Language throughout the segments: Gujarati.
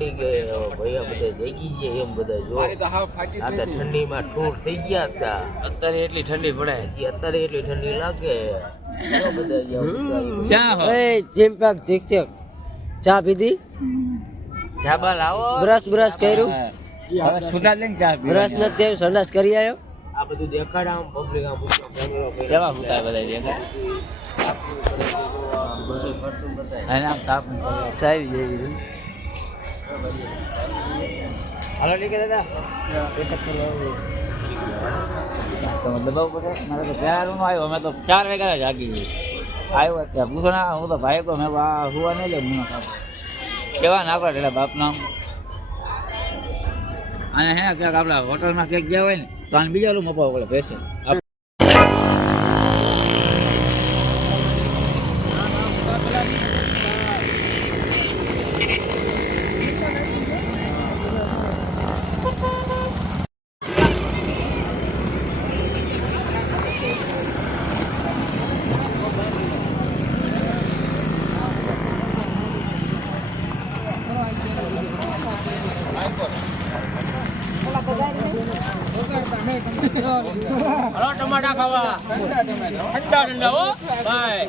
પડી કે ભૈયા બધા જગી ગયા એમ બધા જો આ તો ઠંડીમાં ઠૂર થઈ ગયા હતા. અત્યારે એટલી ઠંડી પડે અત્યારે એટલી ઠંડી લાગે ચિંપક ચીક ચા પીધી જાબા લાવો બ્રશ કર્યું હવે છૂટા લઈને ચા પી બ્રશ નથી કર્યું સંડાસ કરી આવ્યો આ બધું દેખાડ આમ પબ્લિક આમ કેવા ફૂટા બધા દેખાય અને આમ તાપ ચાવી જેવી હાલો નીકળે દાદા તો દબાવ પડે મારે તો પહેલા નો આવ્યો અમે તો 4 વાગ્યા જાગી આવ્યો ત્યાં પૂછો ના હું તો ભાઈ કો મેં હુવા નહીં લે હું કેવા ના પડે એટલે બાપ નામ અને હે ક્યાંક આપણા હોટલમાં ક્યાંક ગયા હોય ને તો આને બીજા રૂમ અપાવો પડે પૈસે ટમાટા ખાવા ઠંડા ઠંડા હો ભાઈ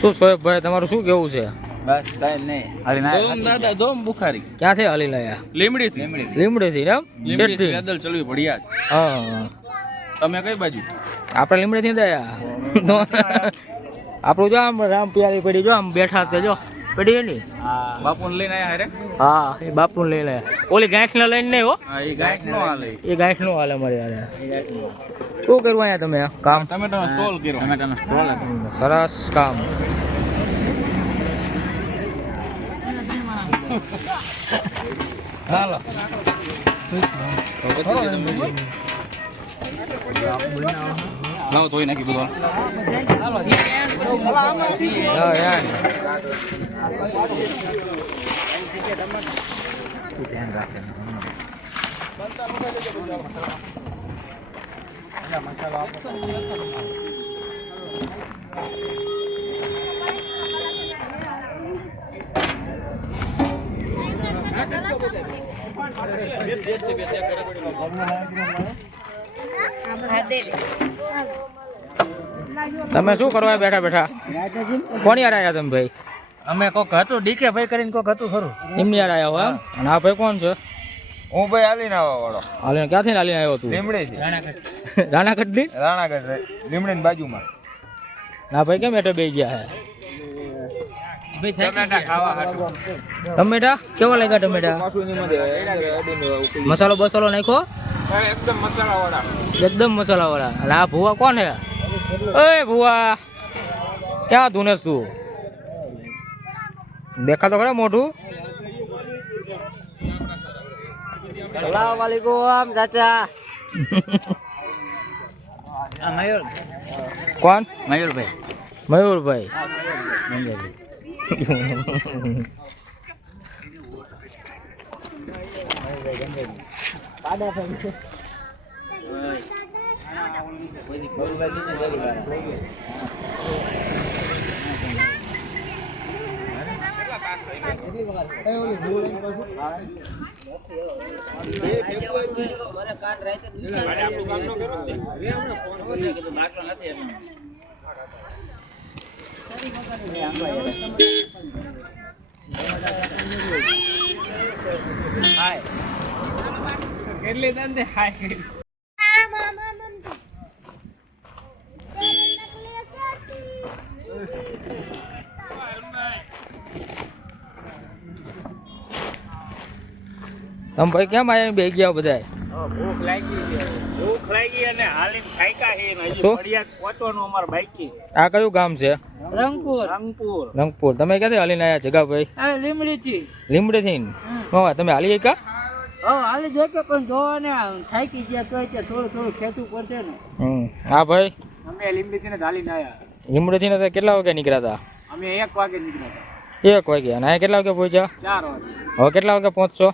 શું શોએબભાઈ તમારું શું કેવું છે? બસ કઈ નહીં હાલી ના દોમ દાદા દોમ બુખારી ક્યાંથી હાલી લાયા? લીમડી લીમડીથી એમ? લીમડી પેદલ ચલવી પડ્યા હા તમે કઈ બાજુ? આપણે લીમડીથી દયા આપણું જો આમ રામ પિયારી પડી જો આમ બેઠા તે જો પડી એની બાપુને લઈને આયા હારે હા એ બાપુને લઈને ઓલી ગાંઠ ને લઈને નહીં હો હા એ ગાંઠ નો હાલે એ ગાંઠ નો હાલે અમારે યાર શું કરવું અહીંયા તમે કામ? ટમેટાનો સ્ટોલ કર્યો ટમેટાનો સ્ટોલ હતો સરસ કામ હાલો લાવો ધોઈ નાખી બધું હા યાર ધ્યાન રાખે તમે શું કરવા બેઠા બેઠા? કોણ યાર આયા તમે ભાઈ? અમે કોક હતું ડીકે ભાઈ કરીને કોક હતું ખરું એમની યાર આયા હો એમ? અને આ ભાઈ કોણ છે? હું ભાઈ હાલીને આવવા વાળો હાલીને ક્યાંથી હાલીને આવ્યો તું? લીમડીથી રાણાગઢની? રાણાગઢ લીમડીની બાજુમાં ના ભાઈ કેમ એટો બેસી ગયા હે? ટમેટા ખાવા હાટું ટમેટા કેવા લાગ્યા? ટમેટા મસાલો બસાલો નાખ્યો? એકદમ મસાલા વાળા એકદમ મસાલા વાળા. અને આ ભુવા કોણ હે? ઓય ભુવા ક્યાં ધૂનેસ તું? દેખા તો ખરા મોઢું. સલામ વાલેકુમ ચાચા મયુર કોણ? મયુરભાઈ મયુરભાઈ. કેટલી દંડે હાય તમે ભાઈ કેમ આયા બે ગયા બધા? ભૂખ લાગી અને હાલીને ખાઈકા હે ને હજુ શું? ફરિયાદ પહોંચવાનું અમાર બાકી આ કયું ગામ છે? રંગપુર રંગપુર. તમે ક્યાંથી હાલીને આયા જગાભાઈ? લીમડી થી લીમડીથી? હા તમે હાલી ગયા? હાલી જાય કે પણ જોવા ને થાકી ગયા તો થોડું થોડું ખેંચવું પડશે ને. હા ભાઈ અમે લીમડીથી ને ઢાલીને આવ્યા. લીમડીથી ને કેટલા વાગે નીકળ્યા હતા? અમે 1 વાગે નીકળ્યા 1 વાગે. અને અહીંયા કેટલા વાગે પહોંચ્યા? 4 વાગે. હવે કેટલા વાગે પહોંચશો?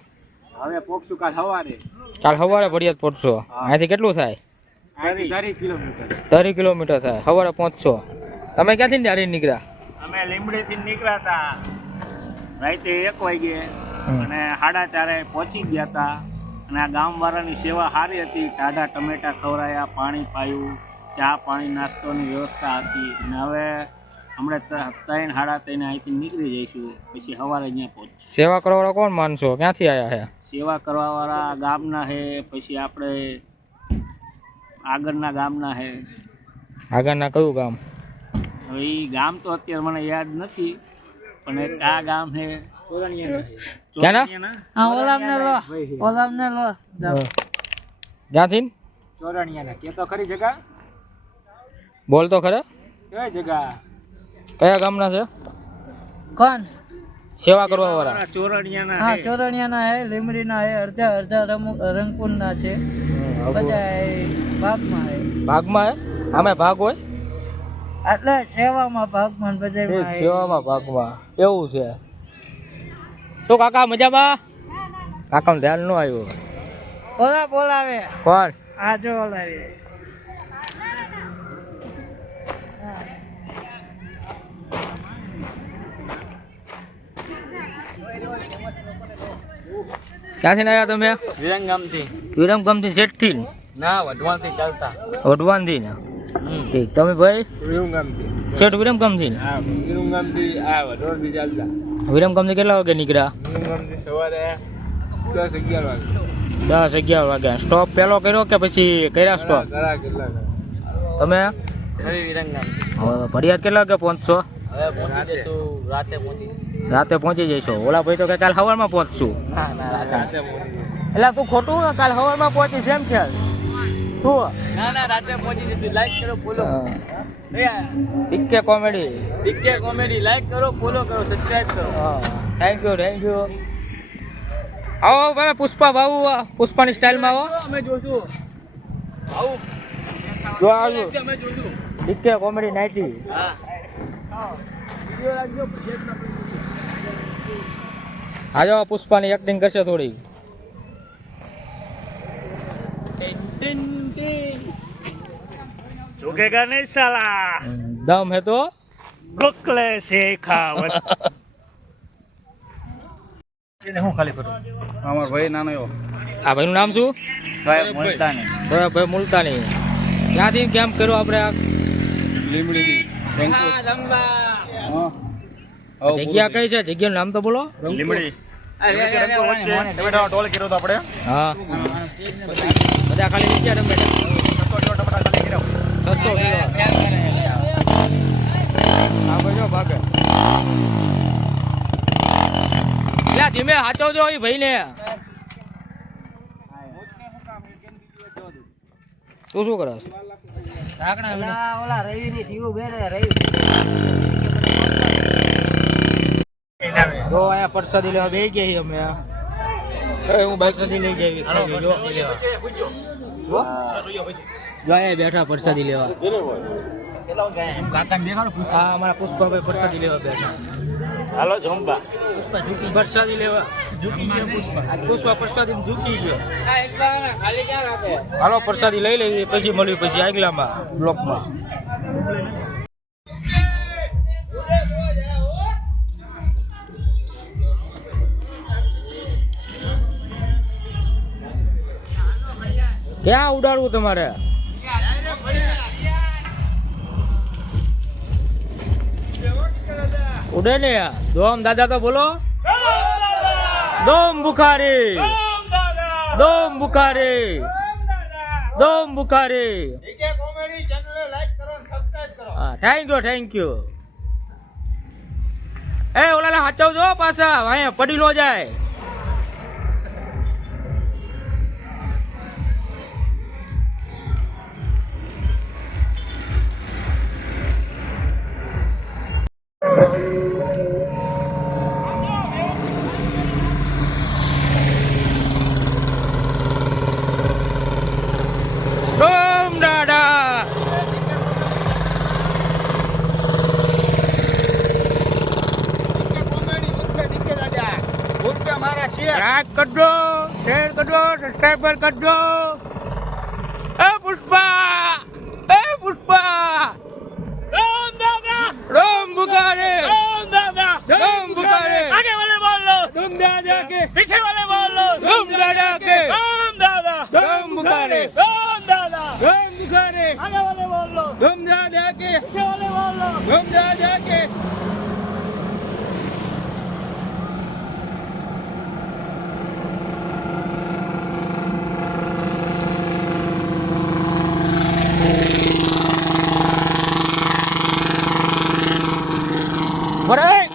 હવે પોકશું કાલ સવારે. કાલ સવારે ભડિયાદ પહોંચશો. અહીંયાથી કેટલું થાય? 30 કિલોમીટર. 30 કિલોમીટર થાય. સવારે પહોંચશો. તમે ક્યાંથી ડાયરી નીકળ્યા? અમે લીમડીથી નીકળ્યા હતા રાતે 1 વાગે અને 4:30 પહોંચી ગયા હતા. અને આ ગામવાળાની સેવા સારી હતી. ટાઢા ટમેટા ખવડાયા, પાણી પાયું, ચા પાણી નાસ્તોની વ્યવસ્થા હતી. અને હવે હમણાં 3 સાડા 3 અહીંથી નીકળી જઈશું. પછી સવારે અહીંયા પહોંચીશું. સેવા કરવાવાળા કોણ માનશો? ક્યાંથી આવ્યા છે? સેવા કરવાવાળા ગામના છે, પછી આપણે આગળના ગામના છે. આગળના કયું ગામ? હવે એ ગામ તો અત્યારે મને યાદ નથી, પણ એક આ ગામ છે ક્યાંના? હા ઓલામને લો ક્યાંથી? ચોરણિયાના. કે તો ખરી જગા? બોલ તો ખરે. કઈ જગા? કયા ગામના છે કોણ? સેવા કરવાવાળા? ચોરણિયાના. હા ચોરણિયાના હે, લીમડીના હે, અડધા રંગપુરના છે, બધા ભાગમાં હે. ભાગમાં હે? આમે ભાગ હોય એટલે સેવામાં ભાગમાં બધા સેવામાં ભાગમાં એવું છે. તો કાકા મજામાં? કાકાનું ધ્યાન ન આવ્યું. બોલાવે કોણ? આ જો બોલાવે. ક્યાંથી આવ્યા તમે? વિરંગામથી. વિરમગામથી શેઠથી? ના, વઢવાણથી ચાલતા. વઢવાણથી ને? ઠીક. તમે ભાઈ? વિરંગામથી. શેઠ વિરમગામથી ને? હા, વિરંગામથી આ વઢવાણથી ચાલતા. વિરમગામથી કેટલા વાગે નીકળ્યા? વિરંગામથી સવારે 10-11 વાગે. 10-11 વાગ્યા. સ્ટોપ પહેલો કર્યો કે પછી કર્યા સ્ટોપ? કરા કેટલા તમે? હવે વિરંગામ. હવે ભડિયાદ કેટલા વાગે પહોંચશો? હવે પહોંચી જઈશું, રાતે પહોંચી જઈશું. રાતે પહોંચી જઈશો. ઓલા ભાઈ તો કે કાલ સવારમાં પહોંચશું. ના ના, રાતે પહોંચી જઈશું. એટલે તું ખોટું ને? કાલ સવારમાં પહોંચીશ એમ ખ્યાલ તું? ના ના, રાતે પહોંચી જઈશું. લાઈક કરો, follow. DK comedy. DK comedy like કરો, ફોલો કરો, સબસ્ક્રાઇબ કરો. Thank you. આવો ભાઈ પુષ્પા ભાऊ, પુષ્પાની સ્ટાઇલમાં આવો. અમે જોશું. આવું જો આવ્યું અમે જોશું. DK comedy 90. હા. આજો પુષ્પાની એક્ટિંગ કરશે થોડી. झुकेगा नहीं साला, દમ હે તો गोखले से खावत. હું ખાલી કરું. અમાર ભાઈ નાનો એવો આ ભાઈનું નામ શું? સાહેબ મુલતાની. ભાઈ મુલતાની. ક્યાંથી કેમ કર્યો આપણે આ? લીમડીની જગ્યા કઈ છે? જગ્યાનું નામ તો બોલો. લીમડી. ટોલ કર્યો તો આપણે. હા બધા ખાલી જગ્યા ટમેટા 600 કિલો. હા ભાઈ ભાગે. એટલે ધીમે હાચવજો એ ભાઈને. તું શું કરે? ઓલા રવિની ટીવું બેરે રવિ. જો અહીંયા પરસાદી લેવા બે ગયા છીએ અમે. હું બાઈક સુધી લઈ જઈ. જો અહીંયા બેઠા પરસાદી લેવા. કાકા દેખાડો. હા અમારા પુષ્પાભાઈ પરસાદી લેવા બેઠા. હાલો જંબા. પુષ્પા ઝૂકી પરસાદી લેવા. ઝૂકી ગયો પુષ્પા. આ પુષ્પા પરસાદી ઝૂકી ગયો. ખાલી ક્યાં રાખે? હાલો પરસાદી લઈ લઈએ પછી મળ્યું પછી આગલામાં બ્લોકમાં. ક્યાં ઉડાડવું તમારે? ઉડે ને દોમ દાદા તો બોલો. દોમ બુખારી, દોમ બુખારી, દોમ બુખારી. હા થેન્ક યુ. એ ઓલા હાચવજો પાછા અહીંયા પડી નો જાય. લાઈક કરજો, શેર કરજો, સબસ્ક્રાઇબ કરજો. એ પુષ્પા, એ પુષ્પા, રામ દાદા, રામ બુકારે, રામ દાદા, રામ બુકારે, आगे वाले बोल लो, રામ દાદા કે, पीछे वाले बोल लो, રામ દાદા કે, राम दादा, રામ બુકારે, राम दादा, રામ બુકારે, आगे वाले बोल लो, રામ દાદા કે, पीछे वाले बोल लो. રામ દાદા કે. બરાબર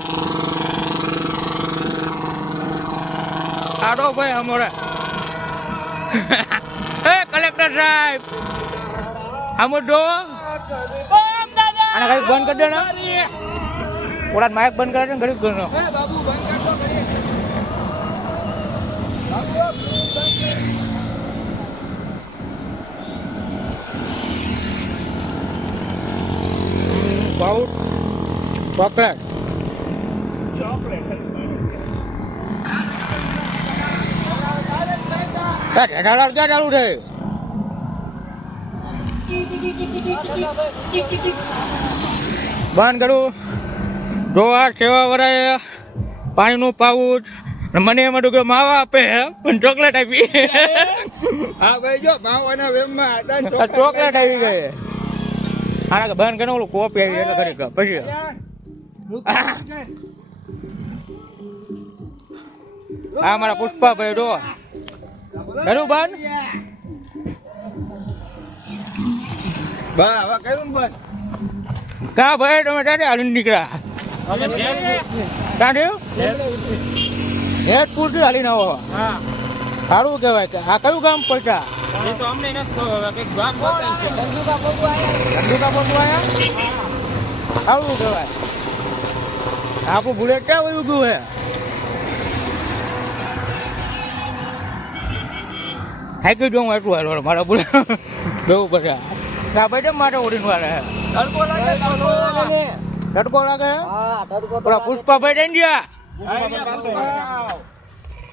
આડો ભાઈ અમારે એ કલેક્ટર સાહેબ આમો જો આને ઘડીક બંધ કરી દે ને થોડા માઇક બંધ કરે ને ઘડીક ગણો પાઉટ ચોકલેટ ક્યાં ચાલુ છે બંધ કરું જો આ સેવા વરાય પાણીનું પાઉચ મને એમાં તો માવા આપે પણ ચોકલેટ આપી હા ભાઈ જો માવાના વેમમાં ચોકલેટ આવી ગઈ આના બંધ કરીને ઓલું કોપી આવી એટલે કરી પછી આ મારા પુષ્પાભાઈ જો કરું બંધ બા હવે કયું બંધ કા ભાઈ તમે ક્યારે હાલીને નીકળ્યા ક્યાં થયું જેતપુરથી હાલીને આવો સારું કહેવાય કે આ કયું ગામ પડતા એ તો અમને નથી ખબર કંઈક ગામ બતાવ્યું છે ધંધુકા પગું આયા સારું કહેવાય આપણું બુલેટ ક્યાં વયું ગયું હે હાઈકી જોઉં એટલું હાલ મારા બુલેટ જવું પડે આ ભાઈ કેમ માટે ઓડીને વાળે હે તડકો લાગે તડકો લાગે હા તડકો તો પેલા પુષ્પાભાઈ જઈને ગયા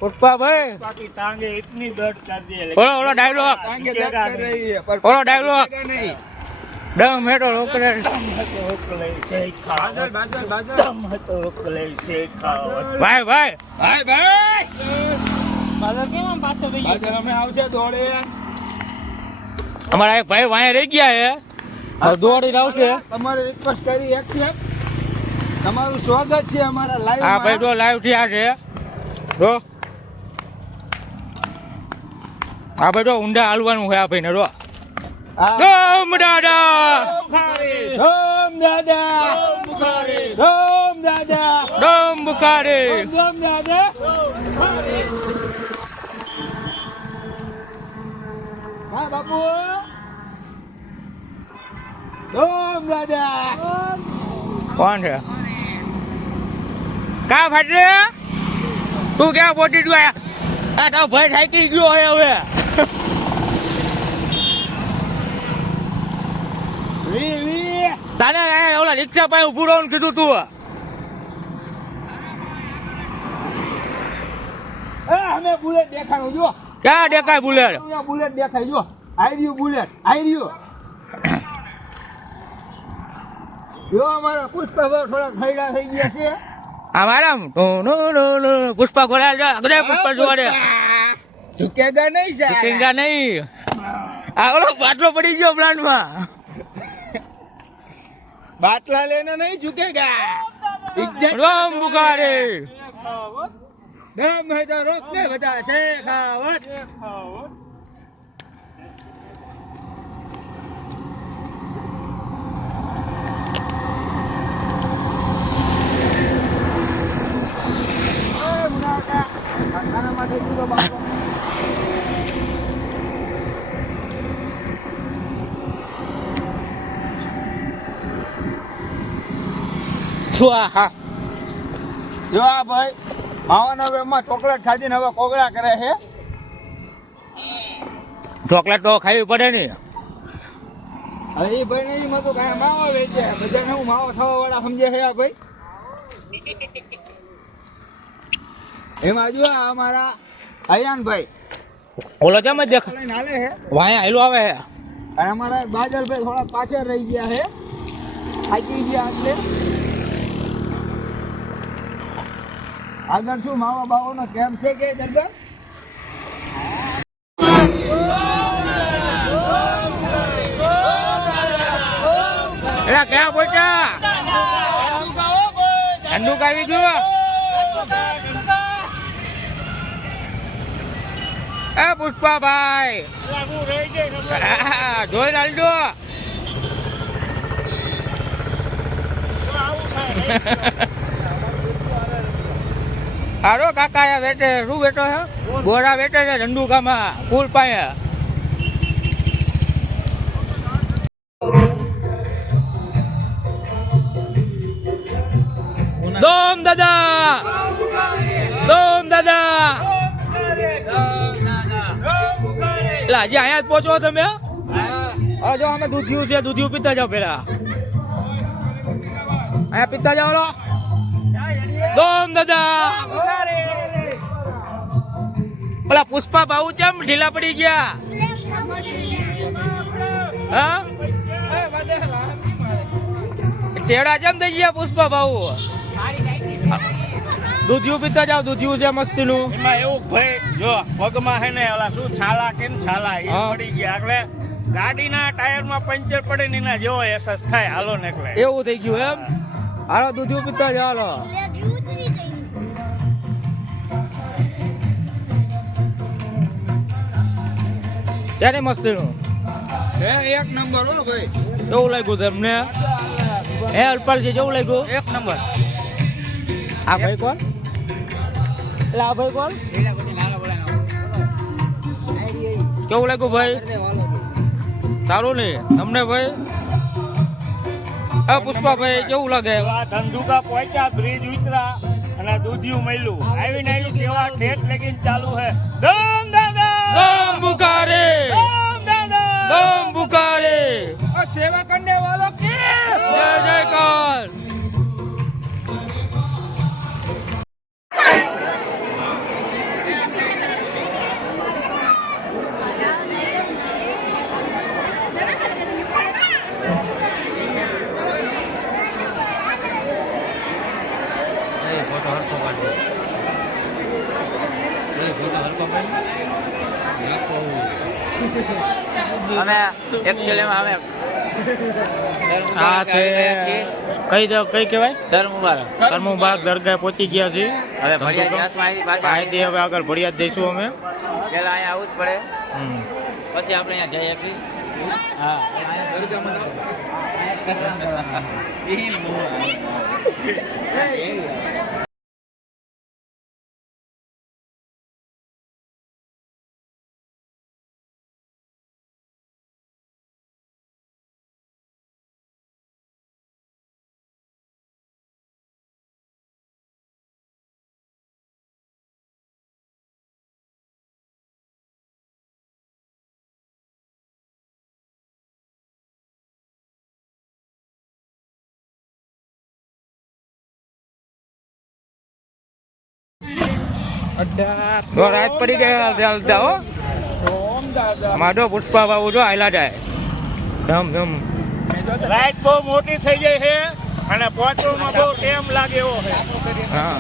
પુષ્પાભાઈ बाकी टांगे इतनी दर्द कर दी है ઓલો ઓલો ડાયલોગ આંગે દર્દ કરી રહી है पर ઓલો ડાયલોગ नहीं દમ હેઠો રોકડે बादल बादल बादल ભાઈ ભાઈ ભાઈ ભાઈ बादल केम आम पाछो गई બાદલ અમે આવશે દોડે અમારા એક ભાઈ વાંહે રહી ગયા હે હવે દોડીને આવશે તમારે રિક્વેસ્ટ કરી એક્સેપ્ટ તમારું સ્વાગત છે અમારા લાઈવ આ ભાઈ તો લાઈવ થયા છે જો આ ભાઈ તો ઊંડા હાલવાનું છે આ ભાઈને જો ધમ દાદા ધમ દાદા ધમ દાદા ધમ બુકારે ધમ દાદા હા બાપુ ધમ દાદા કોણ છે કા ફાટરે તું ક્યાં પહોંચી ગયો આ તારો ભાઈ થાકી ગયો હોય હવે તાને ઓલા રિક્ષા પાસે ઉભું રહેવાનું કીધું તું અમે બુલેટ દેખાડો જો ક્યાં દેખાય બુલેટ બુલેટ દેખાય જો આઈ રહ્યું બુલેટ આઈ રહ્યું જો અમારા પુષ્પા થોડા ખૈડા થઈ ગયા છે આ મારા પુષ્પા ઘોડા અગડે પુષ્પા જોવા દે ચૂકેગા નહીં સાહેબ ચીકીંગા નહીં આ ઓલો બાટલો પડી ગયો પ્લાન્ટમાં બાટલા લેને નહીં ઝુકેગા ઇજ્જત રામ બુકારે દમ હે તો રોક ને બધા શેખાવત સ્વાહા જો આ ભાઈ માવાના વેમાં ચોકલેટ ખાધીને હવે કોગળા કરે છે ચોકલેટ તો ખાવી પડે ને હવે એ ભાઈ નહીં મતો કાંઈ માવો વેચે બધાને હું માવો થવા વાળા સમજે છે આ ભાઈ એમાં જો આ અમારા અયાનભાઈ ઓલો જમ જ દેખ લઈને હાલે છે વાયા હેલો આવે હે અને અમારા બાદલભાઈ થોડા પાછળ રહી ગયા છે થાકી ગયા એટલે આગળ શું માવા બાવાનો કેમ છે કે દરબાર એલા ક્યાં પહોંચ્યા ઠંડુ કાવી જો એ પુષ્પાભાઈ જોઈ નાલજો હારો કાકા આ બેઠે શું બેઠો છે ગોરા બેઠે છે ધંધુકામાં પુલ પાસે દોમ દાદા એટલે હજી અહીંયા જ પહોંચો તમે હવે જો અમે દૂધિયું છે દૂધિયું પીતા જાઓ પેલા અહીંયા પીતા જાઓ લો દોમ દાદા ઓલા પુષ્પા બાબુ ચમ ઢીલા પડી ગયા હા ટેડા ચમ થઈ ગયા પુષ્પા બાબુ દૂધિયું પીતા જાવ દૂધિયું છે મસ્તીનું એમાં એવું ભાઈ જો પગમાં છે ને ઓલા શું છાલા કે ને છાલા એ પડી ગયા એટલે ગાડીના ટાયરમાં પંચર પડે ને એના જેવો અહેસાસ થાય હાલો ને એટલે એવું થઈ ગયું એમ હાલો દૂધિયું પીતા જાવ હાલો ક્યારે મસ્તીનું એક નંબર હો ભાઈ કેવું લાગ્યું તમને હે અલ્પાલજી કેવું લાગ્યું એક નંબર આ ભાઈ કોણ એટલે આ ભાઈ કોણ કેવું લાગ્યું ભાઈ સારું નહીં તમને ભાઈ હા પુષ્પાભાઈ કેવું લાગે આ ધંધુકા પહોંચ્યા બ્રિજ ઉતરા અને દૂધિયું મળ્યું આવીને આવી સેવા ઠેઠ લગીને ચાલુ હે દમ દાદા દમ બુકારે દમ દાદા દમ બુકારે સેવા કરને વાલો કે જય જયકાર અમે એકચ્યુઅલીમાં અમે આ છે કઈ કહેવાય સર મુબારક સર મુબારક દરગાહ પહોંચી ગયા છે હવે ભડિયા ક્લાસમાં આવી પાછા અહીંથી હવે આગળ ભડિયાદ જઈશું અમે પેલા અહીંયા આવવું જ પડે હમ. પછી આપણે અહીંયા જઈએ આપી હા તો રાત પડી ગયા ચાલતા હો માધો પુષ્પા બાબુ જો આયલા જાય ધમ ધમ રાઈટ બહુ મોટી થઈ જાય છે અને પહોંચવામાં બહુ ટાઈમ લાગે એવો છે હા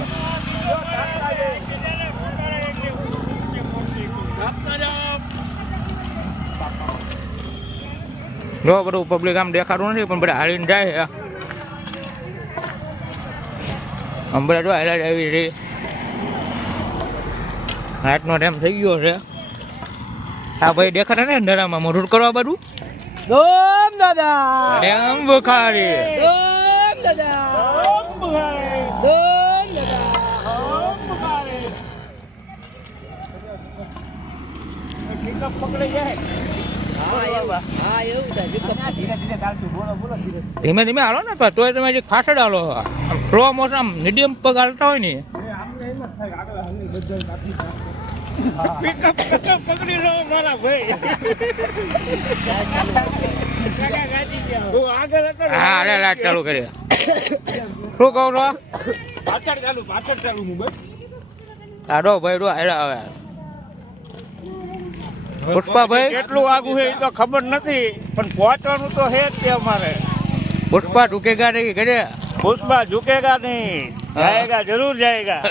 જો બધું પબ્લિક આમ દેખાડું નથી પણ બધા હાલીને જાય છે આમ બધા જો હાલ્યા જાય એવી છે રાતનો ટાઈમ થઈ ગયો છે આ ભાઈ દેખાડે ને અંધારામાં મોઢું કરવા બધું દોમ દાદા એમ બુખારી દોમ દાદા દોમ દાદા પકડી જાય હા એવું થાય ધીરે ધીરે ચાલશું બોલો ધીરે ધીમે ધીમે હાલો ને પણ તોય તમે ખાસડ હાલો સ્લો મોશન આમ મીડિયમ પગ હાલતા હોય ને પકડી લો મારા ભાઈ હા અરે લાઈટ ચાલુ કરી શું કહું છો પાછળ ચાલુ હું બસ આડો ભાઈ રો હાલ્યા આવે પુષ્પાભાઈ કેટલું આગું છે એ તો ખબર નથી પણ પહોંચવાનું તો છે જ તે અમારે પુષ્પા ઝુકેગા નહીં કરે પુષ્પા ઝુકેગા નહીં જાયેગા જરૂર જાયેગા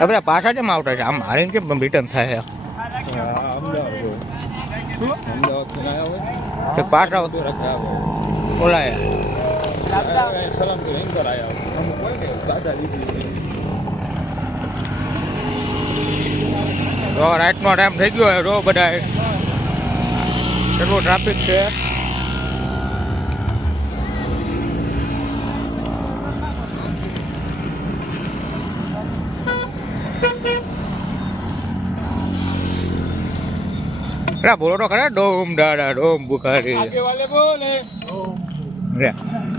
આ બધા પાછા કેમ આવતા છે આમ હારીને કેમ રિટર્ન થાય છે પાછા ઓલાયા રાઈટનો ટાઈમ થઈ ગયો રો બધા કેટલું ટ્રાફિક છે બોલો તો ખરા ડોમ દાડા ડોમ બુખારી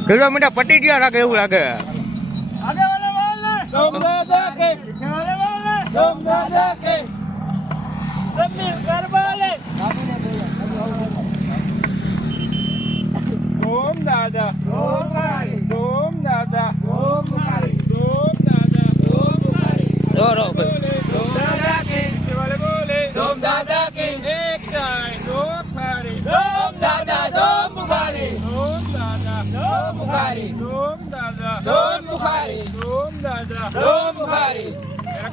કિલોમીટર પટી ગયા લાગે એવું લાગે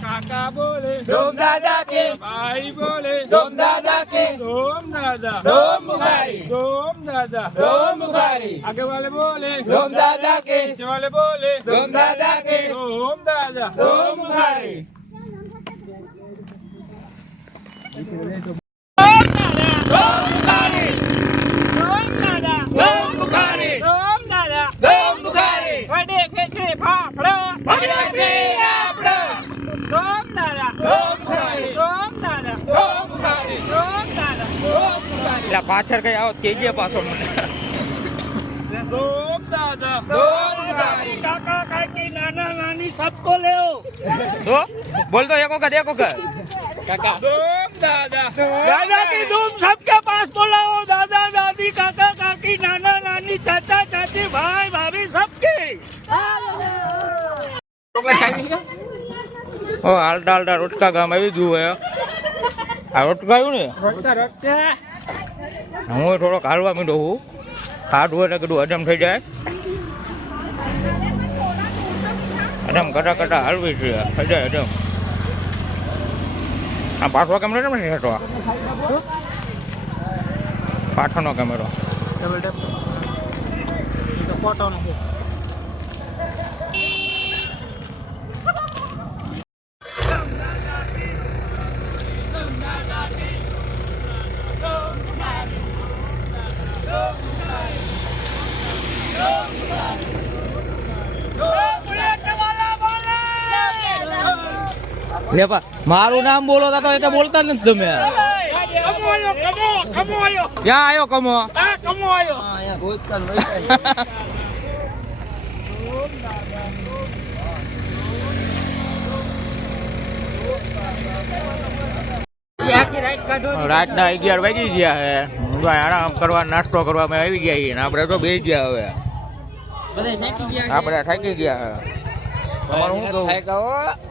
કાકા બોલે ડોમ દાદા કે ભાઈ બોલે ડોમ દાદા કે ડોમ દાદા ડોમ બુખારી ડોમ દાદા ડોમ બુખારી आगे वाले बोले ડોમ દાદા કે पीछे वाले बोले ડોમ દાદા કે डोम दादा ડોમ બુખારી પાછળ કઈ આવો કેજે પાછો મને डोम दादा કાકા કાકી નાના નાની સબકો લેવો તો બોલ તો એક વખત કાકા डोम दादा दादा की धूम सबके पास बुलाओ दादा दादी काका काकी नाना नानी चाचा चाची भाई भाभी सबके ઓ હાલતા હાલતા રોટકા ગામ આવી ગયું હે આ રોટકાયું ને હું થોડોક હાલવા માંડ્યો હું ખાધું એટલે કીધું હજમ થઈ જાય હજમ કટા કટા હાલવી છે થઈ જાય હજમ આ પાછો કેમેરો કેમ નથી હેઠો પાછળનો કેમેરો લે પા મારું નામ બોલો તો એ બોલતા નથી તમે ક્યાં આવ્યો કમો રાતના 11 વાગી ગયા હે આરામ કરવા નાસ્તો કરવા અમે આવી ગયા છીએ આપણે તો બેસી ગયા હવે આપણે થાકી ગયા હે તમારું શું કહું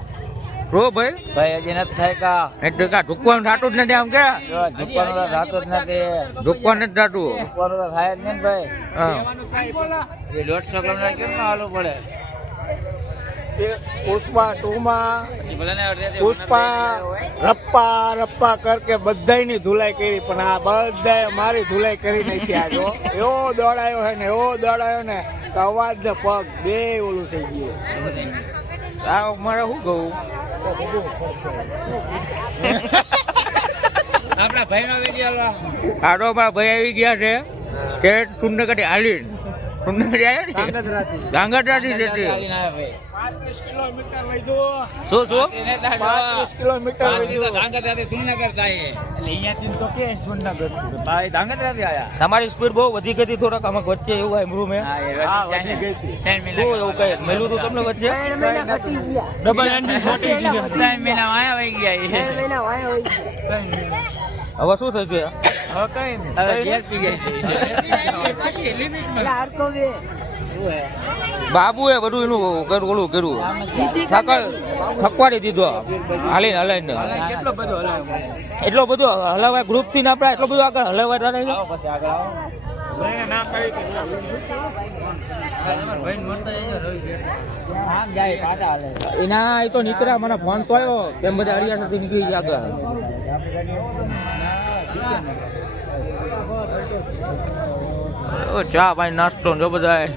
રો ભાઈ હજી નથી થાય એટલે કા ઢુકવાનું થતું જ નથી આમ કે ઢુકવાનું તો થતું જ નથી ઢુકવાનું નથી થતું ઢુકવાનું તો થાય જ નહીં ભાઈ હા એ 150 કિલોમીટર કેમ ના હાલવું પડે पुष्पा 2 માં પુષ્પા રપ્પા રપ્પા કરકે બધાયની ધુલાઈ કરી પણ આ બધાય મારી ધુલાઈ કરી નાખી આજો એવો દોડાયો હે ને એવો દોડાયો ને કે અવાજ ને પગ બે ઓલું થઈ ગયું આ મારે શું કહું આપણા ભાઈનો વિડિયો આડો મારા ભાઈ આવી ગયા છે તે સુંદરગઢ હાલીને સુંદરગઢ આવ્યા ને ધાંગધ્રાથી છે 35 કિલોમીટર વૈદો શું 35 કિલોમીટર ધાંગધ્રાથી સુંદરગઢ થાય એટલે અહીંયાથી તો કે સુંદરગઢ ભાઈ ધાંગધ્રાથી આયા તમારી સ્પીડ બહુ વધી ગઈ હતી થોડાક આમાં વચ્ચે એવું સાંભળ્યું મેં હા વધી ગઈ હતી શું એવું કઈ મેલું હતું તમને વચ્ચે ડબલ એન્જિન છોટી ગઈ 3 મહિના વાયા વહી ગયા 3 મહિના વાયા વહી ગયા હવે શું થયું હવે ઘેર પી જાય છે બાબુ એ બધું એનું ઓલું કર્યું થકવાડી દીધો હાલીને એટલો બધો હલાવાય ગ્રુપ થી ના આપડે એટલો બધો આગળ હલાવાય તારે એના એ તો નીકળ્યા મને ફોન તો આવ્યો કેમ બધા હરિયા નથી નીકળી ગયા આગળ ચા ભાઈ નાસ્તો જો બધા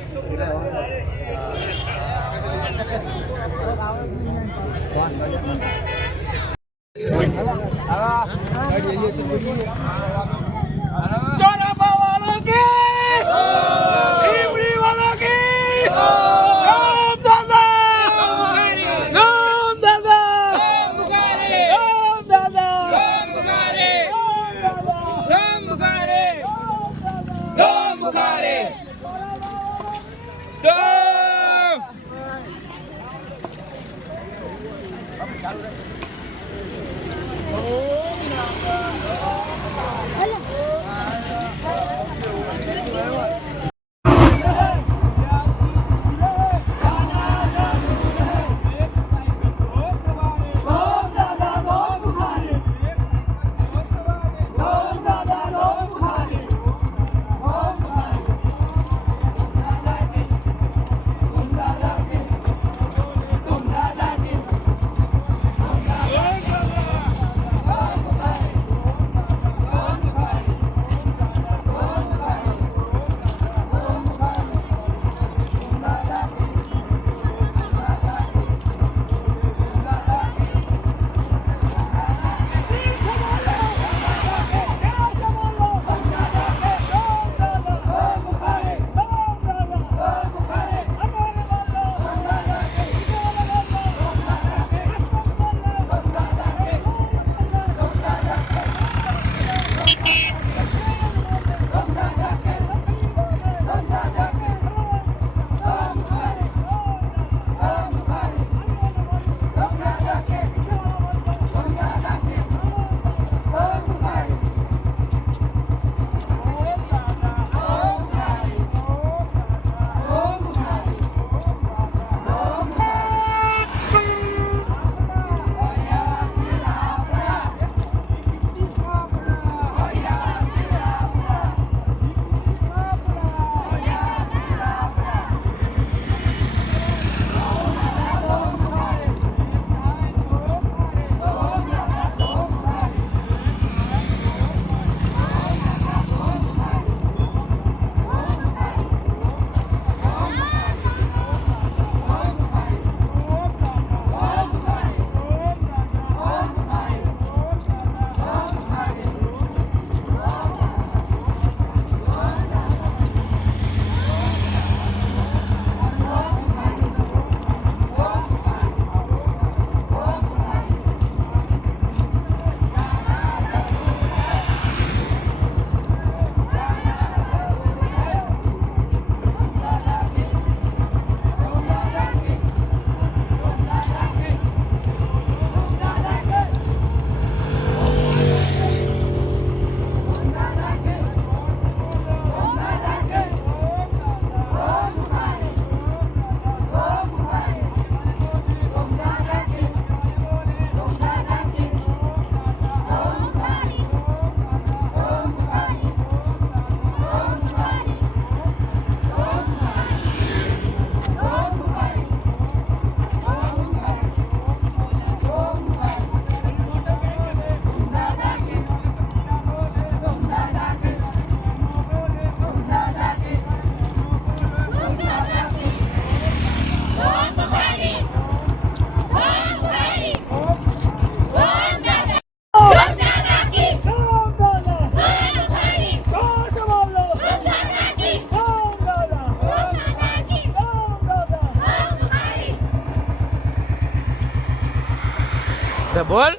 બોલ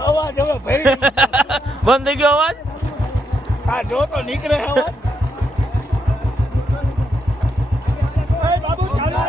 અવાજ હવે ભાઈ બંધ થઈ ગયો અવાજ આ જો તો નીકળે અવાજ બાબુ ચાલુ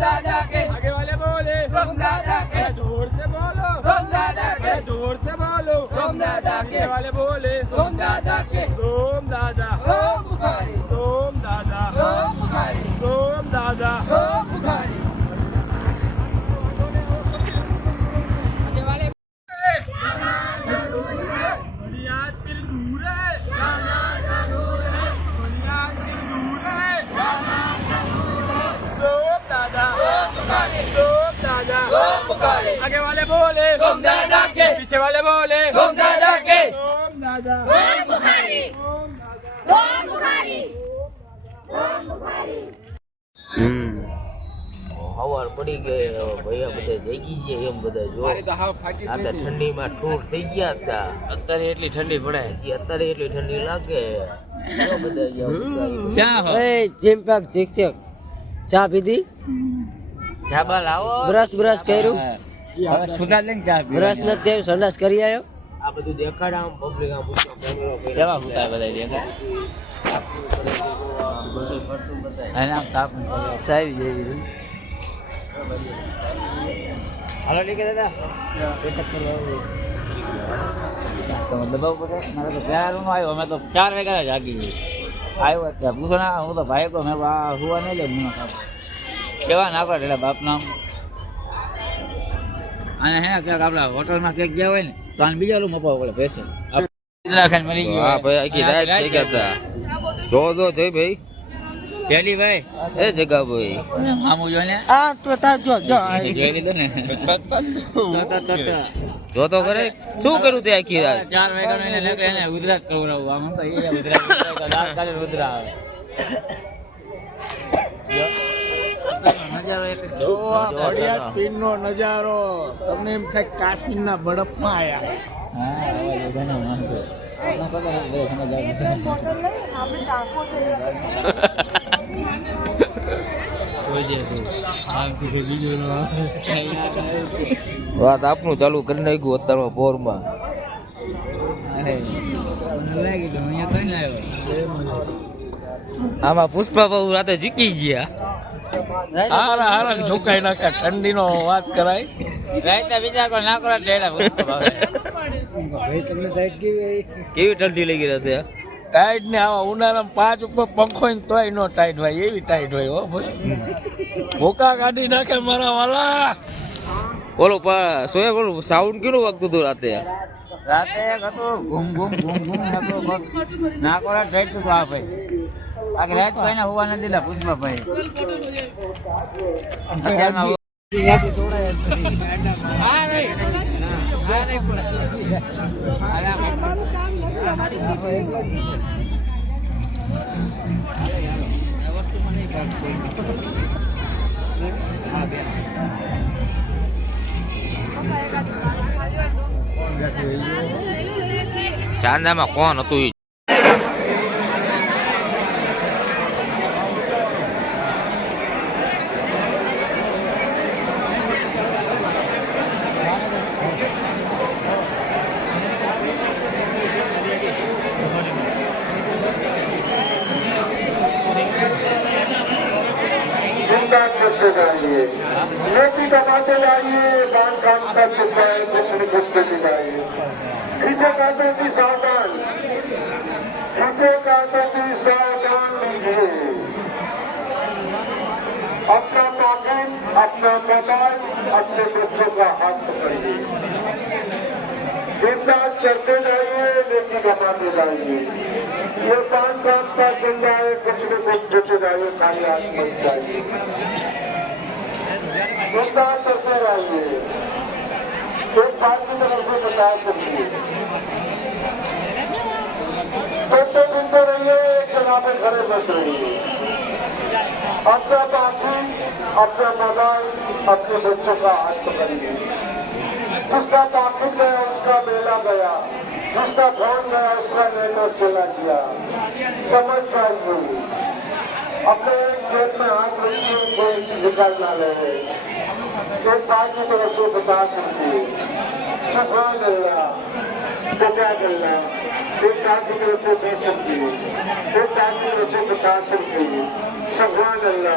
दादा के आगे वाले बोले रोम दादा के जोर से बोलो रोम दादा के जोर से बोलो रोम दादा के पीछे वाले बोले रोम दादा के रोम दादा रोम बुखारी रोम दादा रोम बुखारी रोम दादा रोम बुखारी बुनियाद फिर दूर है बुनियाद फिर दूर है रोम दादा रोम दादा आगे वाले बोले रोम दादा के पीछे वाले बोले रोम दादा के रोम दादा रोम बुखारी रोम बुखारी હવાર પડી ગઈ ભૈયા બધા જાગી ગયા એમ બધા જો આ તો ઠંડીમાં ઠૂર થઈ ગયા હતા અત્યારે એટલી ઠંડી પડે કે અત્યારે એટલી ઠંડી લાગે જો બધા ચા હો ચિંપક ચીક ચા પીધી જાબા લાવો બ્રશ કર્યું હવે છૂટા લઈને ચા પી બ્રશ નથી કર્યું સંડાસ કરી આવ્યો આ બધું દેખાડ આમ પબ્લિક આમ કેવા હુતા બધા દેખા અને આમ તાપ ચાવી જેવી હાલો લીકે દાદા દબાવ પડે મારે તો પ્યાર નો આવ્યો અમે તો 4 વાગ્યા જાગી આવ્યો અત્યારે પૂછો ના હું તો ભાઈ કો મેં આ હુવા નહીં લે મુનો કેવા ના પડે એટલે બાપ નામ અને હે ક્યાંક આપણા હોટલમાં ક્યાંક ગયા હોય ને તો આને બીજા રૂમ અપાવવો પડે પૈસે મળી ગયો હા ભાઈ આખી રાત થઈ ગયા હતા જો જય ભાઈ શેલી ભાઈ એ જગા ભાઈ મામુ જો ને આ તો તાર જો જોઈ લીધું ને જો તો કરે શું કર્યું તે આખી રાત 4 વાગ્યાનો એને લેકે એને ગુજરાત કરાવવું આમ તો એ ગુજરાત દાંત કાઢે રુદ્રા આવે નજારો એક જો આ ઘડિયાળ પીરનો નજારો તમને એમ થાય કાશ્મીરના બરફમાં આયા હા આવા ઘણા માણસો વાત આપનું ચાલુ કરી નાખ્યું અત્યારમાં પોરમાં આમાં પુષ્પા બહુ રાતે જીકી ગયા હારા હારા ઝુકાઈ નાખ્યા ઠંડીનો વાત કરાય રાઈતા બીજા કોઈ ના કરે ડેડા કેવી ઠંડી લઈ ગઈ રાતે ટાઈટ ને આવા ઉનાળામાં 5 ઉપર પંખો ને તોય નો ટાઈટ હોય એવી ટાઈટ હોય હો ભાઈ ભૂકા કાઢી નાખે મારા વાલા ઓલો સોયા ઓલું સાઉન્ડ કેવું વાગતું હતું રાતે રાતે એક હતું ઘૂમ ઘૂમ ઘૂમ ઘૂમ હતું ના કરે ટાઈટ તો આ ભાઈ આગે રાત કોઈને હોવા ન દીધા પુષ્પા ભાઈ અત્યારમાં ચાંદામાં કોણ હતું ઈ? करते जाइए रोटी कमाते जाइए बांध काम कर चुका है कुछ न कुछ देते जाइए खींचे कांटों की सावधान खींचे कांटों की सावधान लीजिए अपना पॉकेट अपना मोबाइल अपने बच्चों का हाथ पकड़िए बिंदास करते जाइए रोटी कमाते जाइए ये पान काम का चंदा है कुछ न कुछ देते जाइए खाली हाथ मत जाइए बिंदास करते रहिए एक बात की तरफ से बता सकिए चलते फिरते रहिए एक जगह पे खड़े बस रहिए अपना बाकी अपना मोबाइल अपने बच्चों का हाथ पकड़िए जिसका ताकिद गया उसका मेला गया जिसका फोन गया उसका नेटवर्क चला गया समझ चाहिए अपने खेत में हाथ रखिए कोई निकालना ले एक बात की तरफ से बता सकती है सुबह गया चचा गया एक बात की तरफ से दे सकती है एक बात की तरफ से बता सकती है सुबह गया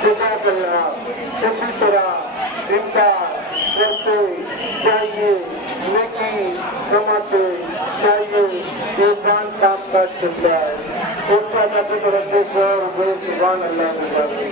सजा कल्याण इसी तरह इफ्तार करते चाहिए, नेकी कमाते चाहिए, ये दान काम काज चलता है। उसका जाते तरफ से 100 रुपये सुभान अल्लाह गुजारे।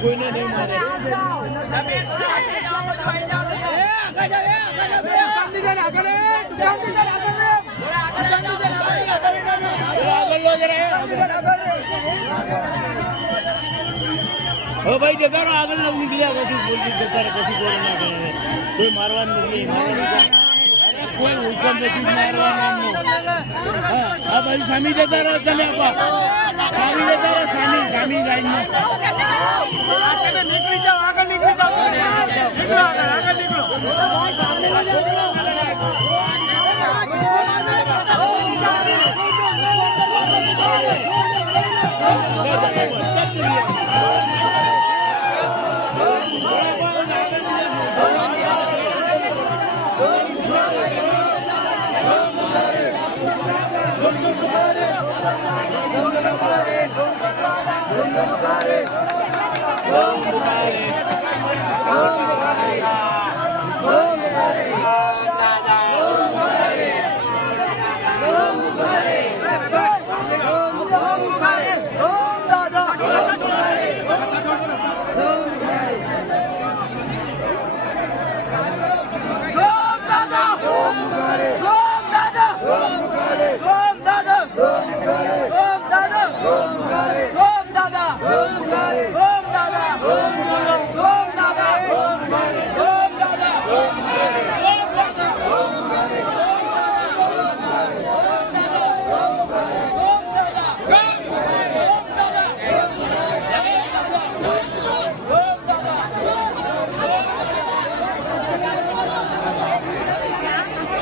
કોઈને નહીં મારે हो भाई जगह આગળ લગ નીકળ્યા કશું બોલતી જતા કશું બોલે ના કરે કોઈ મારવાનું નથી મારવાનું કોઈ હુકમ નથી મારવાનું હા ભાઈ સામી જતા રહો તમે સામી જતા રહો સામી લાઈનમાં નીકળી જાઓ આગળ નીકળી જાઓ નીકળો આગળ નીકળો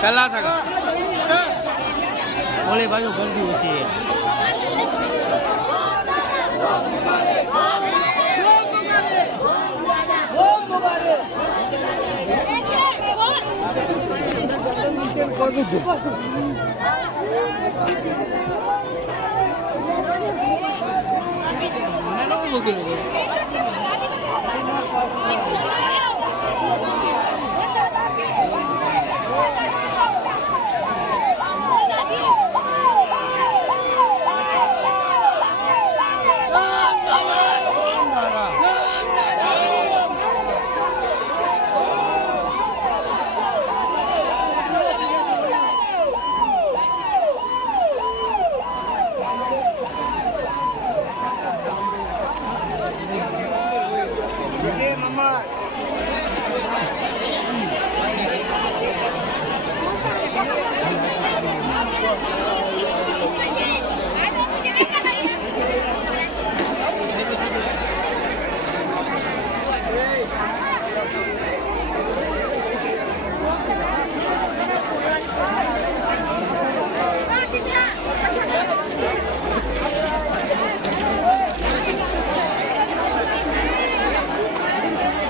પેલા સગા ઓલી બાજુ ગંદી છે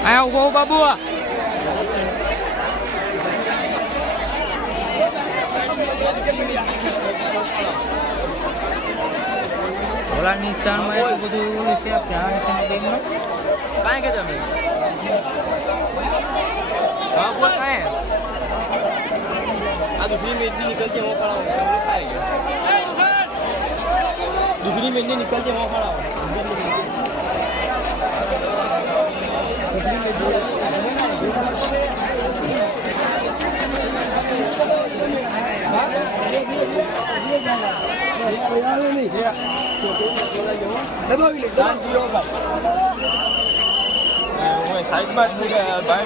આયા ઉભો બાબુ ઓલા નિશાનમાં એટલું બધું છે કે આ નિશાન બેંકમાં કાંઈ કે તમે હા બોલ કાંઈ આ दूसरी में इतनी निकल के वो खड़ा हूँ दूसरी में इतनी निकल के वो खड़ा हूँ સાઈડમાં જ બહાર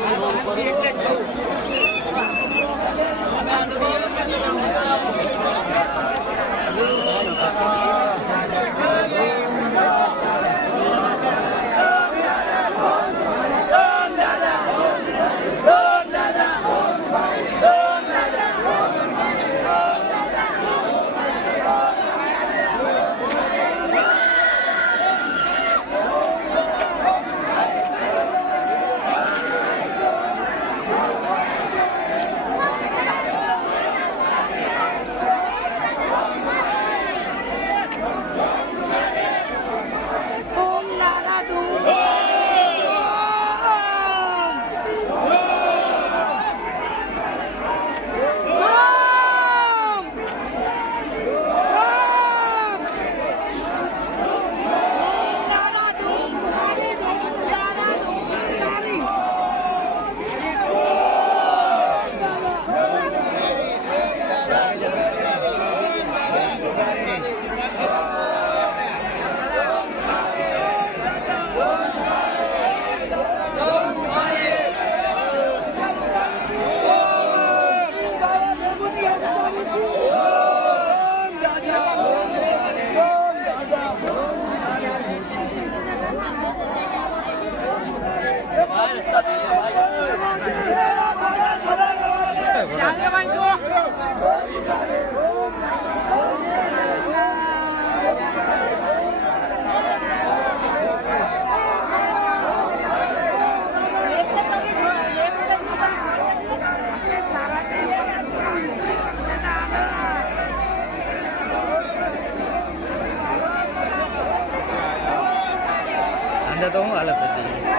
અંદર તો હું હાલત હતી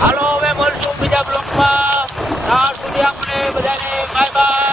હાલો હવે મળશું બીજા બ્લોકમાં ત્યાં સુધી આપણે બધાને બાય બાય.